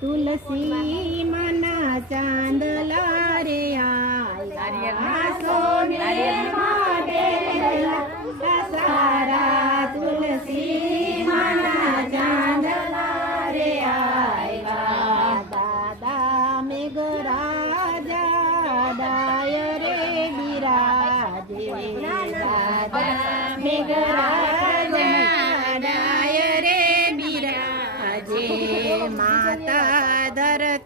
તુલસી મના ચાંદલા રે આયા સોનેરમાં બેઠેલા સારા તુલસી મના ચાંદલા રે આયા દાદા મેઘરાજા દાય રે બિરાજે. દાદા મેઘરાજા દાય રે બિરાજે. માતા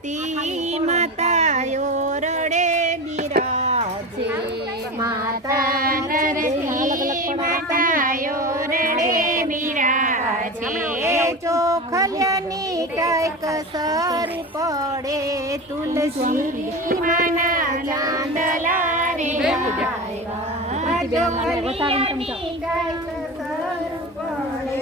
ધરતી માતાયો રડે બિરાજે માતા ધરતી માતાયો રડે બિરાજે ચોખલ્યાની કઈ સર પડે તુલસી માના ચાંદલા રે ચોખલ્યાની ચોખલિયાની કઈ પડે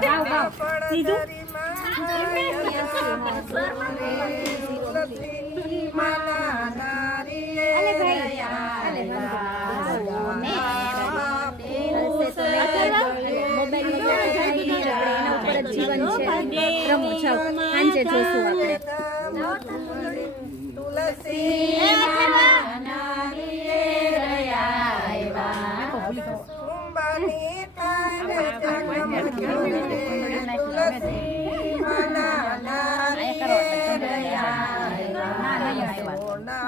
દેવો સીધું સાંજે જોશું આપણે. સોના મંડેલ